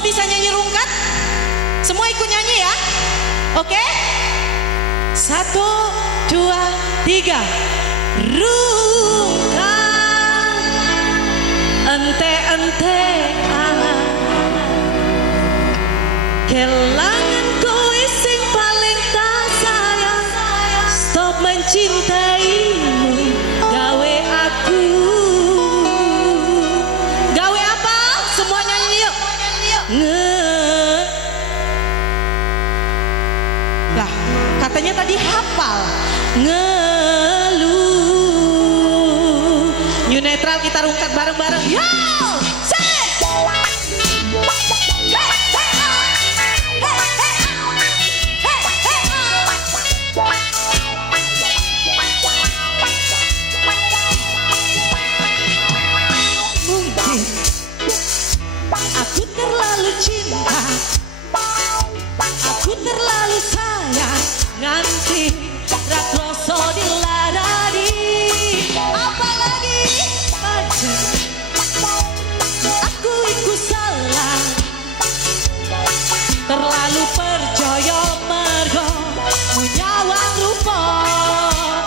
Semua bisa nyanyi rungkat? Semua ikut nyanyi ya? Oke? 1, 2, 3. Rungkat ente-ente kelangan kowe sing paling tak sayang. Stop mencintaimu, gawe aku. Gawe apa? Semua nyanyi yuk. Nah, katanya tadi hafal. Ngeluh. New Netral kita rungkat bareng-bareng. Yo! Aku terlalu cinta, aku terlalu sayang, nganti rakroso dilarani. Apalagi aja aku ikut salah, terlalu percaya mergo menyawang rupa.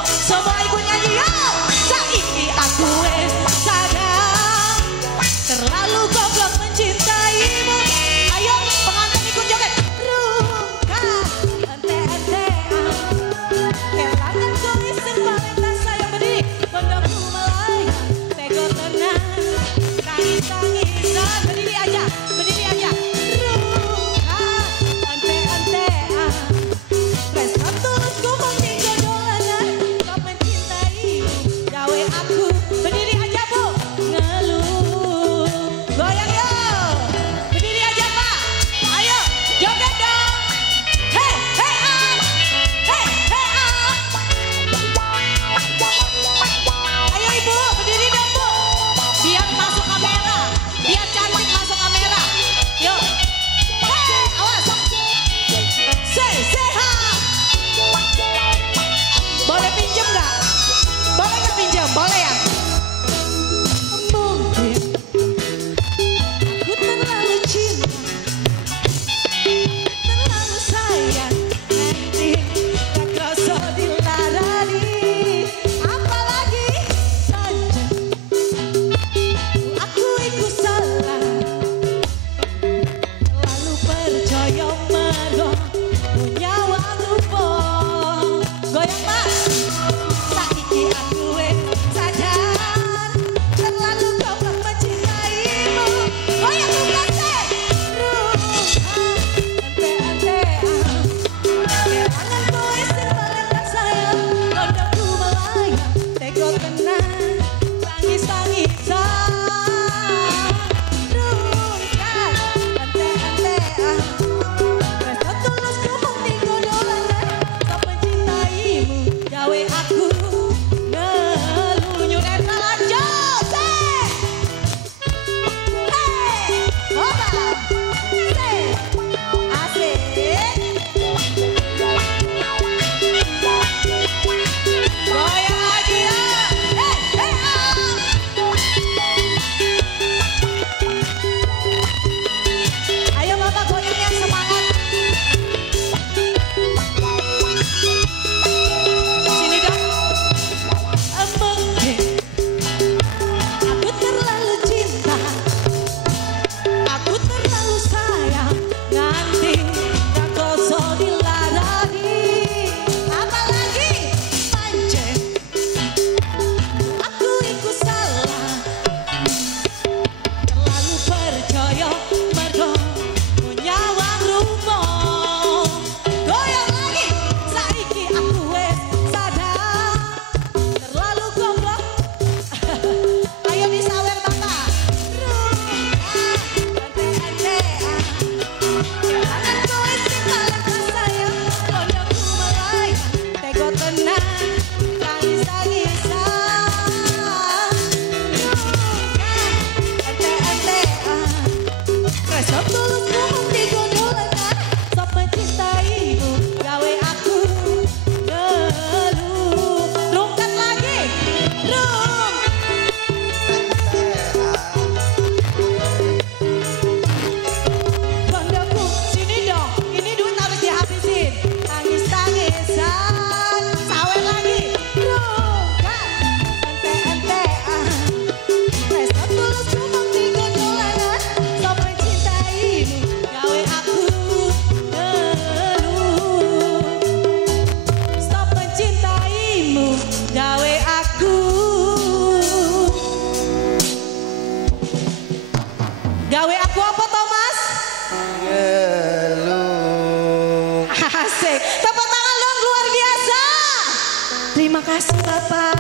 Semua ikut nyanyi yo. Saiki aku wes sadar, terlalu goblok mencintaimu. Ayo pengantin ikut joget. Rungkat ente-entean kelangan kowe sing paling tak sayang. Berdiri pondokku melayang tego tenang nangis-nangisan. Berdiri aja, berdiri aja. Rungkat ente-entean rasa tulus ku mengtinggal dolanan. Kau mencintaimu, gawe aku. Berdiri aja bu, ngeluh. Goyang yo, berdiri aja pak. Ayo joget dong. Hey hey ah, hey hey ah. Ayo ibu berdiri dong bu, biar masuk kamera, biar cantik masuk kamera. Yuk, hey awas. Say ha. Boleh pinjam nggak? Boleh nggak pinjam? Boleh ya? Mungkin aku terlalu cinta, terlalu sayang, nanti tak kerasa dilarani. Apalagi saja aku ikut salah, terlalu percaya mergo menyawang rupa. Goyang pak. Saiki aku wes sadar, terlalu goblok mencintaimu. Goyang rungkat sih. Rungkat ente-entean kelangan kowe sing paling tak sayang. Pondokku melayang tego tenang nangis-nangisan. Rungkat ente-entean rasa tulus ku mengtinggal dolanan. Kau mencintaimu, gawe aku. Ngeluh. New Netral lanjut. Hey, hoba. Asik. Goyang lagi ya. Hey hey ah. Ayo bapak goyang yang semangat. Sini dong. Mungkin aku terlalu cinta, aku terlalu sayang, nanti tak koso dilarani. Apalagi pancen aku ikut salah, terlalu percaya mergo menyawang rupa. Goyang lagi. Saiki aku wes sadar, terlalu goblok. Ayo disawer bapak. Rungkat ente-entean kelangan kowe sing paling tak sayang. Pondokku melayang tego tenang nangis-nangisan. Rungkat ente-entean rasa tulus ku mengtinggal dolanan. Sok mencintaimu, gawe aku. Ngeluh. Rungkat lagi. Buatku apa Thomas? Ngeluh. Asik. Tepuk tangan dong luar biasa. Terima kasih Bapak.